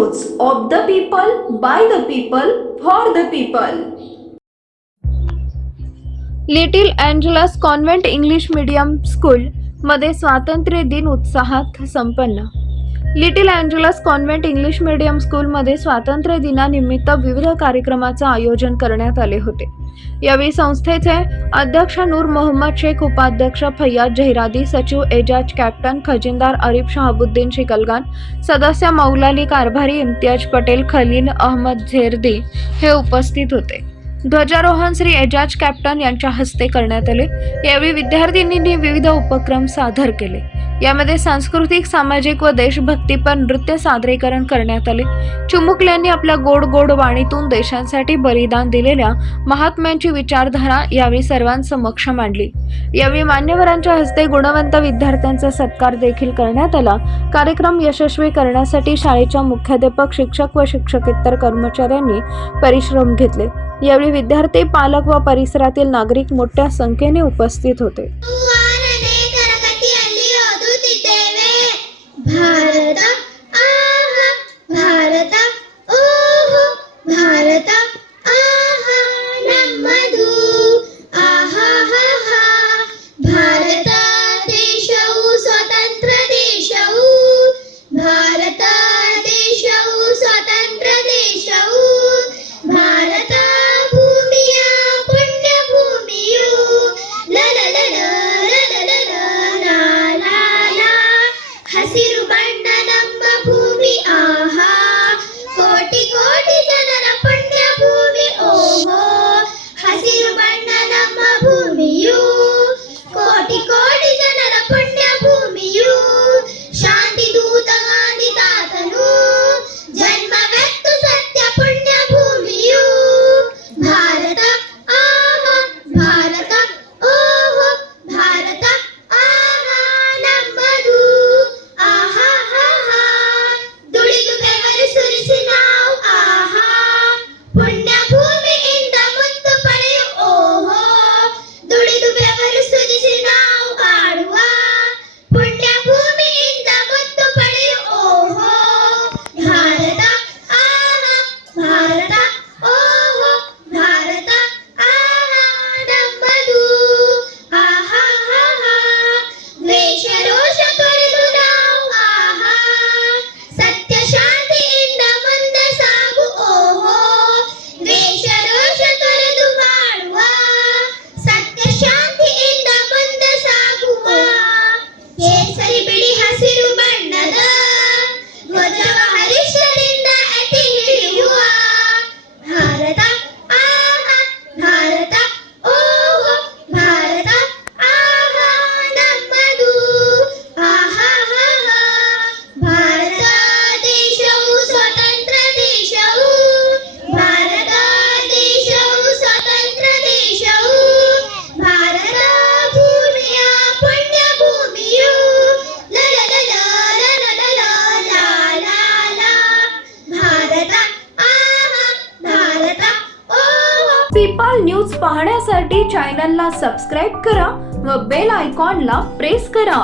News of the people, by the people, for the people. Little Angeles convent English medium school मध्ये स्वातंत्र्य दिन उत्साहात संपन्न. Little Angeles convent English medium school मध्ये स्वातंत्र्य दिनानिमित्त विविध कार्यक्रमाचे आयोजन करण्यात आले होते. यावेळी संस्थेचे अध्यक्ष नूर मोहम्मद शेख, उपाध्यक्ष फैयाज जहिरादी, सचिव एजाज, कॅप्टन खजिनदार आरिफ शहाबुद्दीन शिकलगान, सदस्य मौलाली कारभारी, इम्तियाज पटेल, खलील अहमद झेरदी हे उपस्थित होते. ध्वजारोहण श्री एजाज कॅप्टन यांच्या हस्ते करण्यात आले. यावेळी विद्यार्थ्यांनी विविध उपक्रम सादर केले. यामध्ये सांस्कृतिक, सामाजिक व देशभक्तीपर नृत्य सादरीकरण करण्यात आले. चिमुकल्यांनी आपल्या गोड गोड वाणीतून देशासाठी बलिदान दिलेल्या महात्म्यांची विचारधारा यावेळी सर्वांसमक्ष मांडली. यावेळी मान्यवरांच्या हस्ते गुणवंत विद्यार्थ्यांचा सत्कार देखील करण्यात आला. कार्यक्रम यशस्वी करण्यासाठी शाळेच्या मुख्याध्यापक, शिक्षक व शिक्षकेतर कर्मचाऱ्यांनी परिश्रम घेतले. यावेळी विद्यार्थी, पालक व परिसरातील नागरिक मोठ्या संख्येने उपस्थित होते. भारत आहा भारत ओहो भारत आहा नಮ್ಮದು आहा हा हा भारत देशವು स्वतंत्र देशವು भारत देशವು स्वतंत्र देशವು भारत ಭೂಮಿಯ ಪುಣ್ಯ ಭೂಮಿಯು ಹಸಿರು ಬಣ್ಣ ನಮ್ಮ ಭೂಮಿ ಆಹಾ ಕೋಟಿ ಕೋಟಿ ಜನರ ಪುಣ್ಯ ಭೂಮಿ ಓಹೋ ಹಸಿರು ಬಣ್ಣ ನಮ್ಮ ಭೂಮಿಯು ಕೋಟಿ ಕೋಟಿ ಜನರ ಪುಣ್ಯ ಭೂಮಿಯು ಶಾಂತಿ ದೂತ ಗಾಂಧಿ ತಾತನು ಜನ್ಮವೆತ್ತು ಸತ್ಯ ಪುಣ್ಯ ಭೂಮಿಯು ಭಾರತ ಆಹಾ ಭಾರತ ಓಹೋ ಭಾರತ ಆಹಾ ನಮ್ಮದು ದುಡಿದು ಬೆವರು ಸುರಿಸಿ ನಾವು ಆಹಾ ಪುಣ್ಯ ಭೂಮಿಯಿಂದ ಮುತ್ತು ಪಡೆಯು ಓಹೋ ದುಡಿದು ಬೆವರು ಸುರಿಸಿ ನಾವು ಕಾಡುವ ಪುಣ್ಯ ಭೂಮಿಯಿಂದ ಮುತ್ತು ಪಡೆಯು ಓಹೋ ಭಾರತ ಆಹಾ ಭಾರತ ಓಹೋ ಭಾರತ ಆಹಾ ನಮ್ಮದು ಆಹಾ ಹಾ ಹಾ ದ್ವೇಷ ರೋಷ ತೊರೆದು ನಾವು ಆಹಾ ಸತ್ಯ ಶಾಂತಿಯಿಂದ ಮುಂದೆ ಸಾಗು ಓಹೋ ದ್ವೇಷ ರೋಷ ತೊರೆದು ಬಾಳುವ ಸತ್ಯ ಶಾಂತಿಯಿಂದ ಮುಂದೆ ಸಾಗುವ ಕೇಸರಿ ಬಿಳಿ ಹಸಿರು ಬಣ್ಣದ ಧ್ವಜವ ಹರಿಶ್ವರಿಂದ ಎತ್ತಿ ಹಿಡಿಯುವ ಭಾರತ ಆಹಾ ಭಾರತ ಓಹೋ ಭಾರತ ಆಹಾ ನಮ್ಮದು ಆಹಾ ಹಾ ಹಾ ಭಾರತ ದೇಶವು ಸ್ವತಂತ್ರ ದೇಶವು ಭಾರತ ದೇಶವು ಸ್ವತಂತ್ರ ದೇಶವು ಭಾರತ ಭೂಮಿಯ ಪುಣ್ಯ ಭೂಮಿಯು भारत आहा भारत ओहो. पीपल न्यूज पाहण्यासाठी चॅनलला सबस्क्राईब करा व बेल आयकॉनला प्रेस करा.